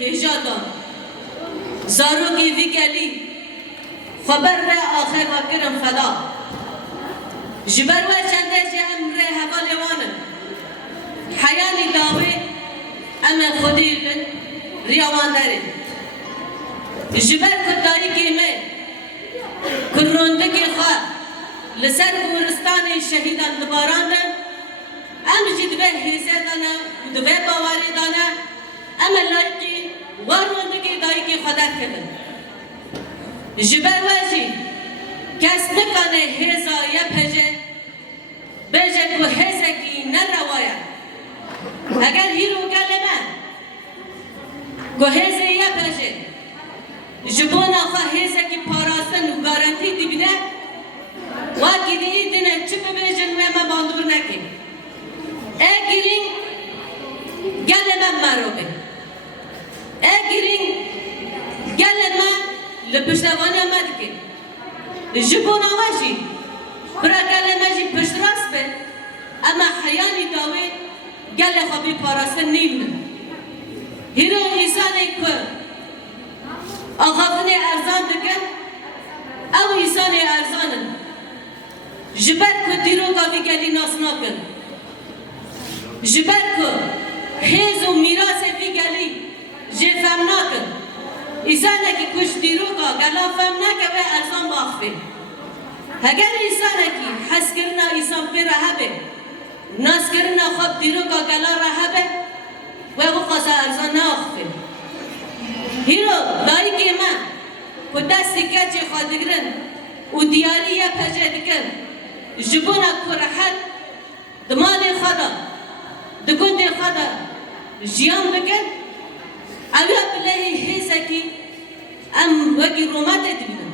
هجادان زاروکی وی گلی خبر و آخر و کرم فدا جبر و چنده جهم ره هوا لیوانن حیالی داوی اما خودی بن ریاوان دارن جبر کدایی کیمه کرندگی خواه لسر گورستان شهیدان لباراندن ام جدوه هیزه دانه و دوه باوری دانه ام لایقی وارندگی دایی که خدا کردن جبر واجی کس نکانه هیزا یا پجه بجه کو هیزه کی نروایا اگر هیرو کلمه کو هیزه یا پجه جبونا خواه هیزه کی پاراستن و گارانتی دی بینه واکی دی دینه چپ بیجن و ما باندور نکی گیرین گلمه مروبه گیرین گلمه لپشتوانی آمد که جبون آواشی برا گلمه جی پشت راست به اما حیانی داوی گل خوابی پاراستن نیمن هیرو ایسانی که آخافنی ارزان دکن او ایسانی ارزانن جبر که دیرو کافی گلی ناس ناکن جبر که حیز و میراس بی گلی جه فهم ناکن ایسانه که کش دیرو که گلا فهم ناکه و ارزان باخفه اگر ایسانه که حس کرنا ایسان پی رهبه ناس کرنا خواب دیرو که گلا رهبه و او قصا ارزان ناخفه هیرو دایی که من که دستی کچی خواهدگرن و دیاری یا پجه دکن جبونا که راحت دمال خدا دکند خدا جیان بکن اویا بلهی حیثه که ام وگی رومت دبینن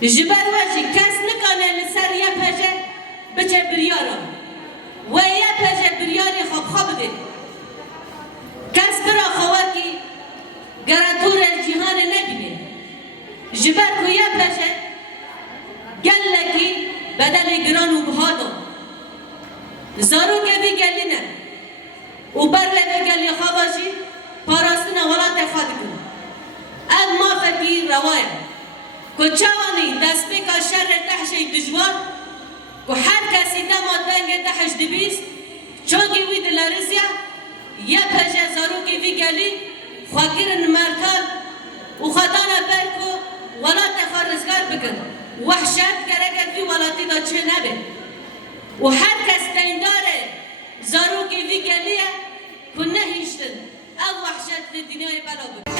جبر وجه کس نکانه لسر یا پجه بچه بریارم و یا پجه بریاری خواب ده کس برا خواهی گراتور جهان نبینه جبر که یا پجه گلکی بدل گران و بهادم زارو که بی گلی نه و بر بی گلی خواباشی پاراستن ولات خواد کن اما فکی روایم که چوانی دست بکا شر تحشی دجوار که هر کسی دما دنگ تحش دبیست چونگی وی دلارزیا یا پجه زارو که بی گلی خواکرن مرکال و خدانا برکو ولات خارزگار بکن وحشت کرکت بی ولاتی دا چه نبه و هر کس دینداره زارو که وی گلیه که نهیشتن او وحشت دنیای بلا بکن